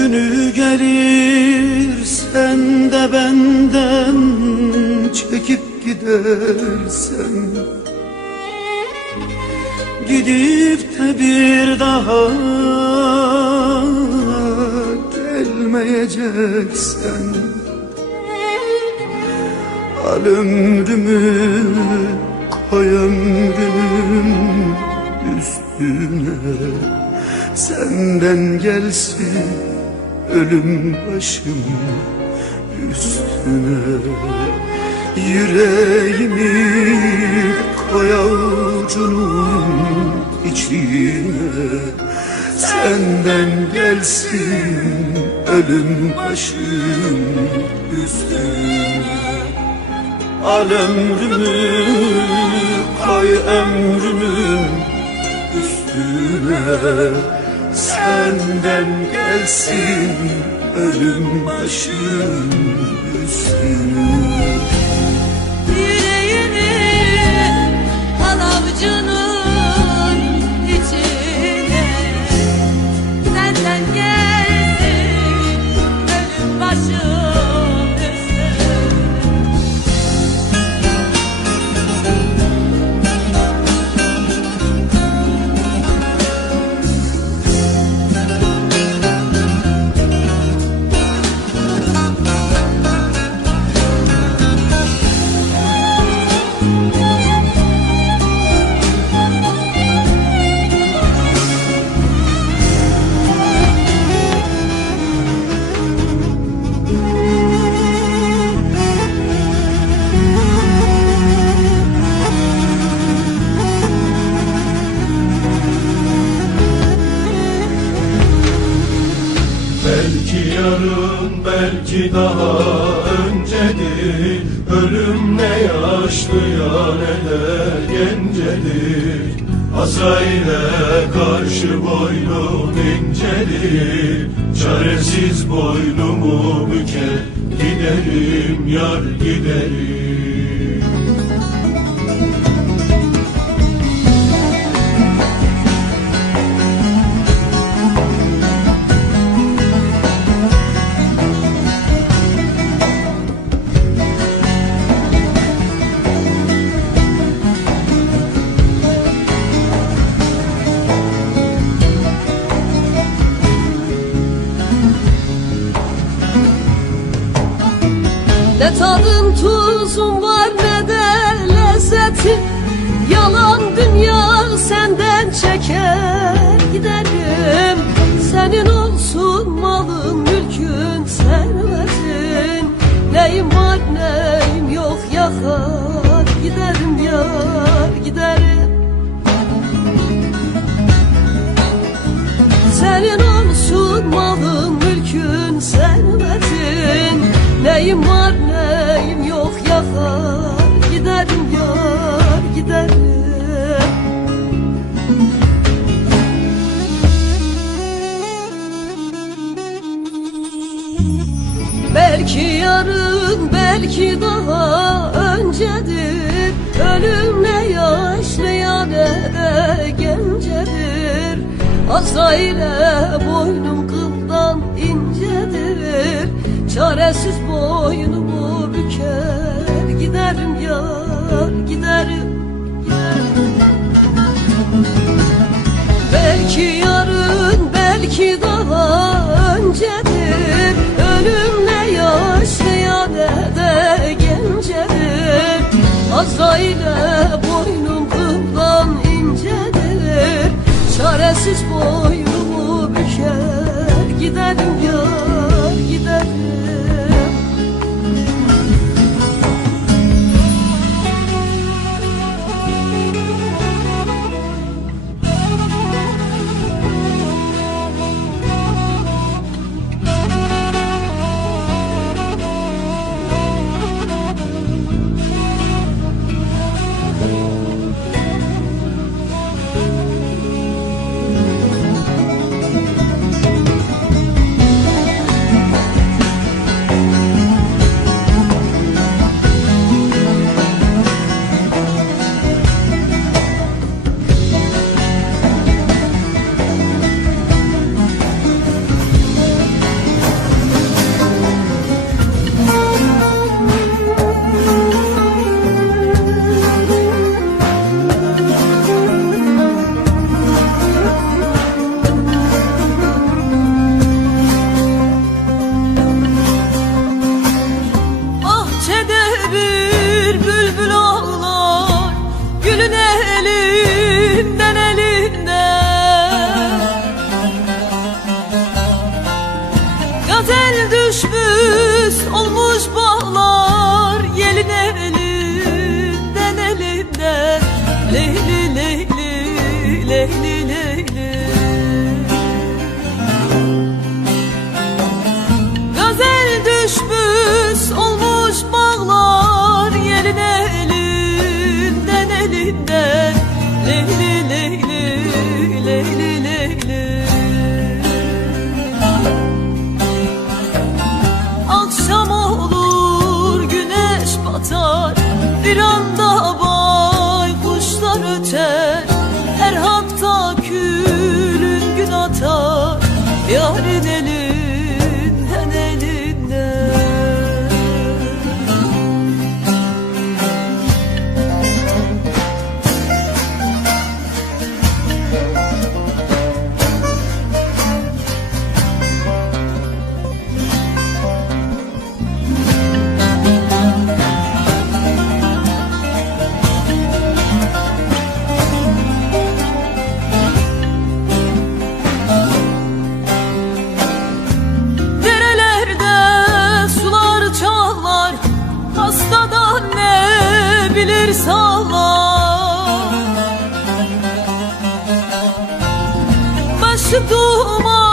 Günü gelir sen de benden çekip gidersen. Gidip de bir daha gelmeyeceksen. Al ömrümü koy ömrümün üstüne. Senden gelsin ölüm başım üstüne. Yüreğimi koy avucunun içine. Senden gelsin ölüm başım üstüne. Al ömrümü koy ömrümün üstüne Senden gelsin ölüm başım üstüne yarın belki daha öncedir. Ölüm ne yaşlıya ne de gencedir. Azrail'e karşı boynum incedir. Çaresiz boynumu büker Giderim yar giderim tadım tuzum var belki daha öncedir. Ölüm ne yaşlıya ne de gencedir. Azrail'e boynum kıldan incedir. Çaresiz boynumu Gazel düşmüş olmuş bağlar yeline eline Yarın duman